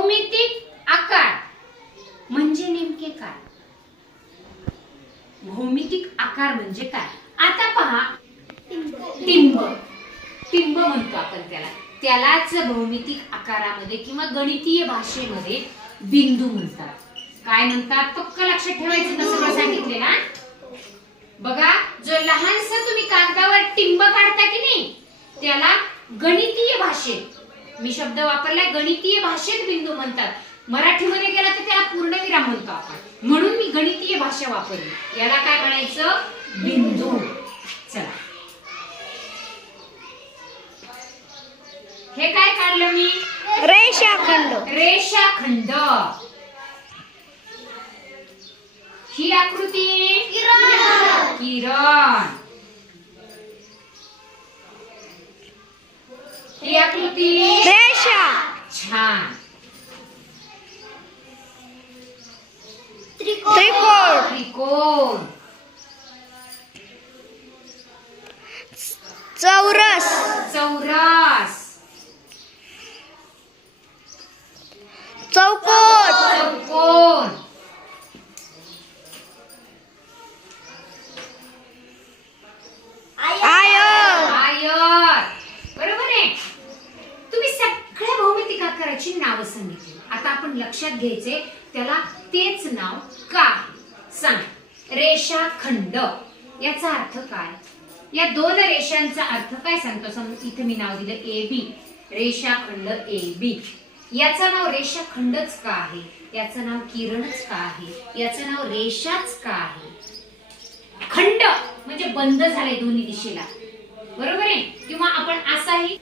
भौमितिक आकार म्हणजे नेमके काय? भौमितिक आकार म्हणजे काय? आता पहा. टिंब. टिंब म्हणतो आपण त्याला. त्यालाच भौमितिक आकारामध्ये किंवा गणितीय भाषेमध्ये बिंदू म्हणतात. काय म्हणतात? पक्क लक्षात ठेवायचं कसं सांगितले ना? बघा जो लहानसा तुम्ही कागदावर टिंब काढता की नाही त्याला गणितीय भाषेत मी शब्द वापरलाय गणितीय भाषेत बिंदू म्हणतात. मराठीमध्ये गेला तर त्याला पूर्णविराम म्हणतो आपण. म्हणून मी गणितीय भाषा वापरली. याला काय म्हणायचं? बिंदू. चला. हे काय काढलं मी? रेषाखंड. रेषाखंड. ही आकृती? किरण. ही आकृती रेषा छान त्रिकोण त्रिकोण चौरस चौरस चौकोन चौकोन आयत आयत बरोबर आहे तुम्ही सगळ्या भौमितिक आकाराची नावं सांगितली आता आपण लक्षात घ्यायचे. त्याला तेच नाव का? सांग. रेषाखंड. याचा अर्थ काय? या दोन रेषांचा अर्थ काय सांगतो? समज इथे मी नाव दिलं ए बी. रेषाखंड ए बी. याचं नाव रेषाखंडच का आहे? याचं नाव किरणच का आहे? याचं नाव रेषाच का आहे? खंड म्हणजे बंद झाले दोन्ही दिशेला. बरोबर आहे? किंवा आपण असाही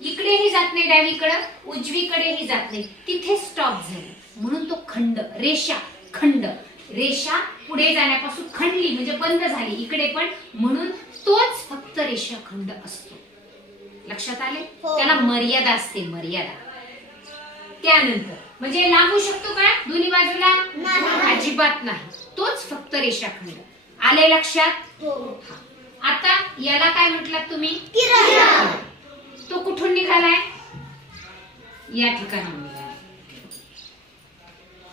इकडेही जात नाही डावीकडं उजवीकडेही जात नाही. तिथे स्टॉप झाले. म्हणून तो खंड रेषा खंड. रेषा पुढे जाण्यापासून खंडली म्हणजे बंद झाली. इकडे पण. म्हणून तोच फक्त रेषा खंड असतो. लक्षात आले? हो. त्याला मर्यादा असते मर्यादा. त्यानंतर म्हणजे लांबू शकतो का? दोन्ही बाजूला. अजिबात नाही. तोच फक्त रेषाखंड आले लक्षात? आता याला काय म्हटलात तुम्ही? तो कुठून निघालाय? या ठिकाणाहून निघालाय.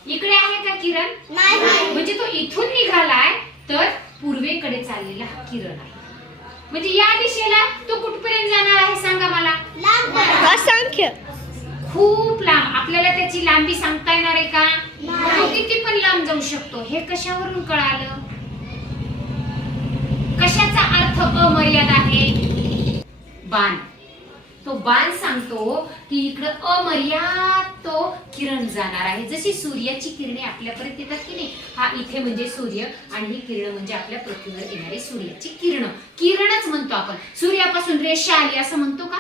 इकडे आहे का किरण? म्हणजे तो इथून निघालाय तर पूर्वेकडे चाललेला हा किरण आहे. म्हणजे या दिशेला तो कुठपर्यंत जाणार आहे सांगा मला? असंख्य. खूप लांब. आपल्याला त्याची लांबी सांगता येणार आहे का? तो किती पण लांब जाऊ शकतो. हे कशावरून कळालं? कशाचा अर्थ अमर्याद आहे? बाण. तो बाण सांगतो की इकडं अमर्याद तो किरण जाणार आहे. जशी सूर्याची किरणे आपल्यापर्यंत येतात की नाही हा इथे म्हणजे सूर्य आणि ही किरण म्हणजे आपल्या पृथ्वीवर येणारी सूर्याची किरण. किरणच म्हणतो आपण. सूर्यापासून रेषा आली असं म्हणतो का?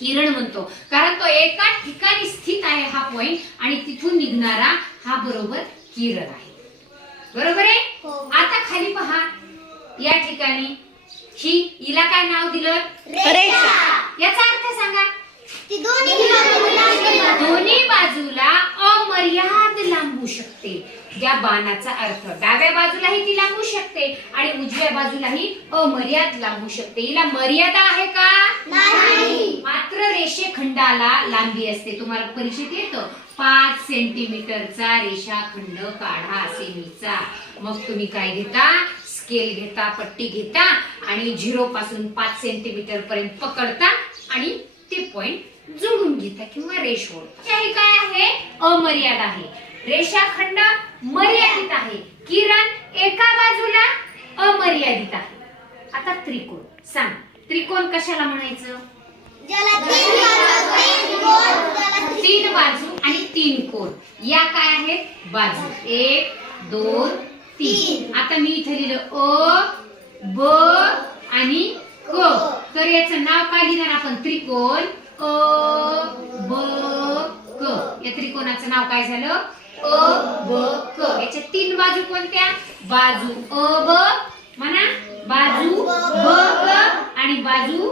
किरण म्हणतो. कारण तो एका ठिकाणी स्थित आहे हा पॉइंट आणि तिथून निघणारा हा बरोबर किरण आहे. बरोबर आहे? हो. आता खाली पहा. या ठिकाणी. ही हिला काय नाव दिलं? रेषा. याचा अर्थ सांगा. ती दोन्ही दोन्ही बाजूला अमर्याद लांबू शकते. या बाणाचा अर्थ डाव्या बाजूलाही ती लांबू शकते आणि उजव्या बाजूलाही अमर्याद लांबू शकते. हिला मर्यादा आहे का? नाही. मात्र रेषेखंडाला लांबी असते. तुम्हाला परीक्षेत येतं? पाच सेंटीमीटरचा रेषाखंड काढा सेमीचा. मग तुम्ही काय घेता? स्केल घेता पट्टी घेता आणि झिरो पासून पाच सेंटीमीटर पर्यंत पकडता आणि ते पॉइंट जोडून घेता किंवा रेष ओढता. हे काय आहे? अमर्याद आहे. रेषाखंड मर्यादित आहे. किरण एका बाजूला अमर्यादित आहे. आता त्रिकोण. सांग. त्रिकोण कशाला म्हणायचं? तीन बाजू आणि तीन कोण. या काय आहेत? बाजू. एक दोन तीन. आता मी इथे लिहिलं अ ब आणि क. तर याचं नाव काय लिहिणार आपण? त्रिकोण अ ब क. या त्रिकोणाचं नाव काय झालं? अ ब क. याच्या तीन बाजू कोणत्या? बाजू अ ब म्हणा. बाजू ब क. आणि बाजू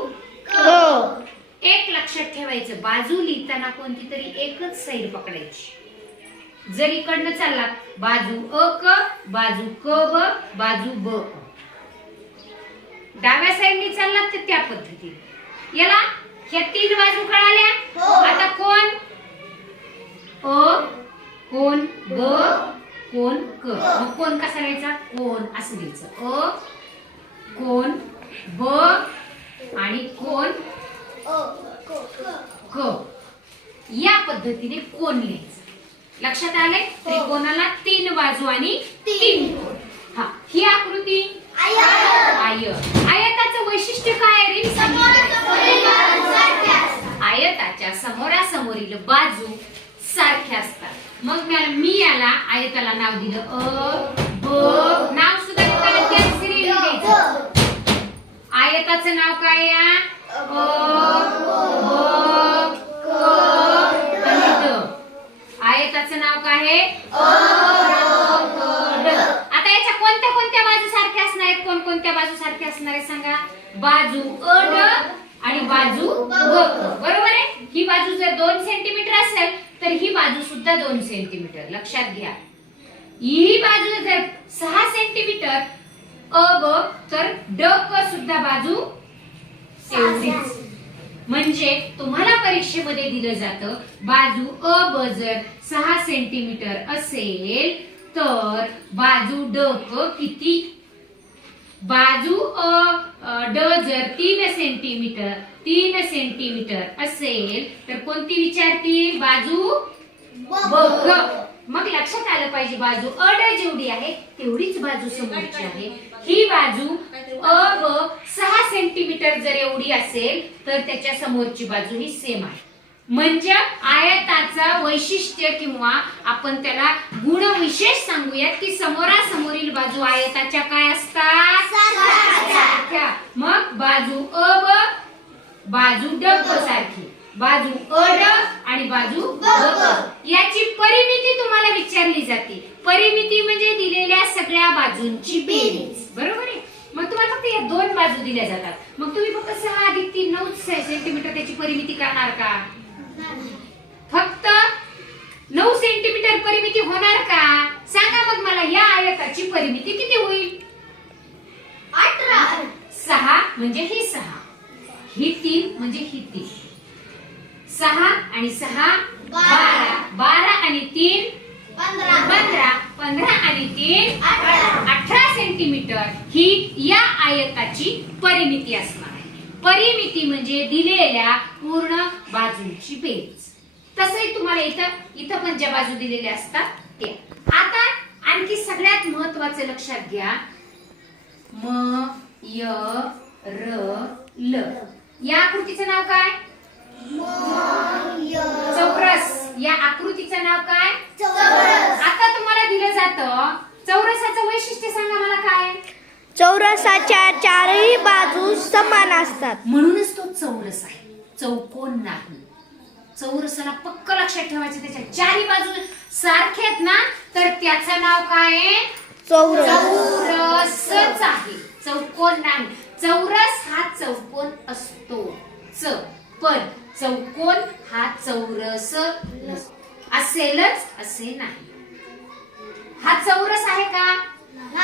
हो एक लक्षात ठेवायचं. बाजू लिहिताना कोणती तरी एकच साईड पकडायची. जर इकडनं चालला बाजू अ क बाजू क ब बाजू ब. डाव्या साईडने चाललात तर त्या पद्धतीने. याला ह्या तीन बाजू कळाल्या? आता कोण? अ कोण ब कोण क. मग कोण कसा लिहायचा कोण असं लिहायचं अ कोण ब आणि कोण? क. या पद्धतीने कोण लिहायचं? लक्षात आले त्रिकोणाला तीन बाजू आणि तीन. हा ही आकृती? आय आयताचं वैशिष्ट्य काय रे? आयताच्या समोरासमोरील बाजू सारख्या असतात. मग मी- याला आयताला नाव दिलं. अ ब नाव सुद्धा आयताचं नाव काय या अ आयताचं नाव काय आहे? आता याच्या कोणत्या कोणत्या बाजू सारख्या असणार आहेत? कोण कोणत्या बाजू सारख्या असणार आहेत सांगा? बाजू अ ड आणि बाजू बरोबर आहे? ही बाजू जर दोन सेंटीमीटर असेल तर ही बाजू सुद्धा दोन सेंटीमीटर लक्षात घ्या. ही बाजू जर सहा सेंटीमीटर अ ब तर ड क सुद्धा बाजू एवढीच. म्हणजे तुम्हाला परीक्षेमध्ये दिलं जातं बाजू अ ब जर सहा सेंटीमीटर असेल तर बाजू ड किती? बाजू अ ड जर तीन सेंटीमीटर तीन सेंटीमीटर असेल तर कोणती विचारती बाजू बघ मग लक्षात आलं पाहिजे बाजू अड जेवढी आहे तेवढीच बाजू समोरची आहे. ही बाजू अ ब सहा सेंटीमीटर जर एवढी असेल तर त्याच्या समोरची बाजू ही सेम आहे. म्हणजे आयताचा वैशिष्ट्य किंवा आपण त्याला गुण विशेष सांगूयात की समोरासमोरील बाजू आयताच्या काय असतात? मग बाजू अ ब बाजू डब सारखी. बाजू अड आणि बाजू ब याची परिमिती तुम्हाला विचारली जाते. परिमिती म्हणजे दिलेल्या सगळ्या बाजूंची बेरीज. बरोबर आहे? मग तुम्हाला फक्त या दोन बाजू दिल्या जातात. मग तुम्ही फक्त सहा अधिक तीन नऊ सेंटीमीटर त्याची परिमिती करणार का? फक्त नऊ सेंटीमीटर परिमिती होणार का? सांगा मग मला या आयताची परिमिती किती होईल? सहा म्हणजे ही सहा. ही तीन म्हणजे ही तीन. सहा आणि सहा बारा. बारा आणि तीन पंधरा. पंधरा. आणि तीन अठरा. सेंटीमीटर ही या आयताची परिमिती असणार आहे. परिमिती म्हणजे दिलेल्या पूर्ण बाजूंची बेरीज. तसंही तुम्हाला इथं इथं पण ज्या बाजू दिलेल्या असतात त्या. आता आणखी सगळ्यात महत्वाचं लक्षात घ्या. म य र ल. या आकृतीचं नाव काय? चौरस. या आकृतीचं नाव काय? आता तुम्हाला दिलं जातं. चौरसाचं वैशिष्ट्य सांगा मला काय? चौरसाच्या चारही बाजू समान असतात. म्हणूनच तो चौरस आहे. चौकोन नाही. चौरसाला पक्क लक्षात ठेवायचं त्याच्या चारही बाजू सारखे आहेत ना तर त्याचं नाव काय? आहे चौरस. चौरसच आहे. चौकोन नाही. चौरस हा चौकोन असतो. च. पण चौकोन हा चौरस. असेलच असे नाही. हा चौरस आहे का?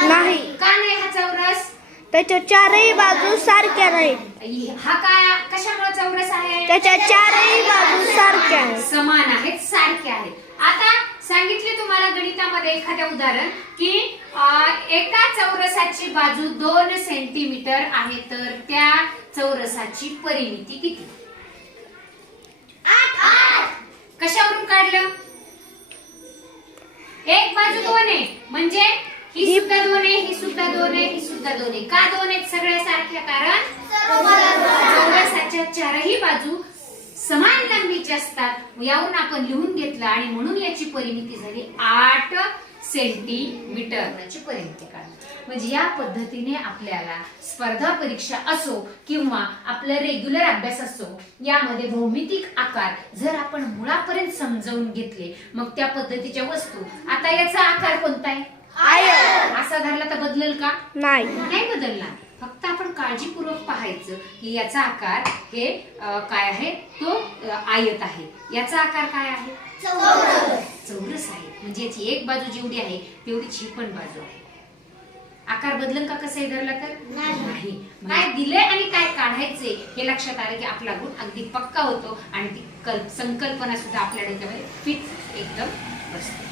नाही. का नाही हा चौरस? त्याच्या चारही बाजू सारख्या नाहीत हा काय कशामुळे चौरस आहे? त्याच्या चारही बाजू सारख्या समान आहेत सारखे आहेत. आता सांगितले तुम्हाला गणितामध्ये एखाद्या उदाहरण की एका चौरसाची बाजू दोन सेंटीमीटर आहे तर त्या चौरसाची परिमिती किती? कशावरून काढलं? एक बाजू दोन आहे. म्हणजे ही सुद्धा दोन आहे ही सुद्धा दोन आहे ही सुद्धा दोन आहे. का दोन आहेत? सगळ्या सारख्या कारण चौरसाच्या चारही बाजू समान लांबीचे असतात. यावरून आपण लिहून घेतलं आणि म्हणून याची परिमिती झाली आठ. सेंटीमीटर याची परिमिती काढली. म्हणजे या पद्धतीने आपल्याला स्पर्धा परीक्षा असो किंवा आपलं रेग्युलर अभ्यास असो यामध्ये भौमितिक आकार जर आपण मुळापर्यंत समजावून घेतले मग त्या पद्धतीच्या वस्तू आता याचा आकार कोणता आहे? असा धरला तर बदलेल का? नाही. नाही बदलणार. फक्त आपण काळजीपूर्वक पाहायचं की याचा आकार हे काय आहे? तो आयत आहे. याचा आकार काय आहे? चौरस आहे. म्हणजे याची एक बाजू जेवढी आहे तेवढीच ही पण बाजू आहे. आकार बदलन का कसं धरला तर? नाही. काय दिलंय आणि काय काढायचे हे लक्षात आलं की आपला गुण अगदी पक्का होतो आणि ती कल्प संकल्पना सुद्धा आपल्या डोक्यामध्ये फिट एकदम बसते.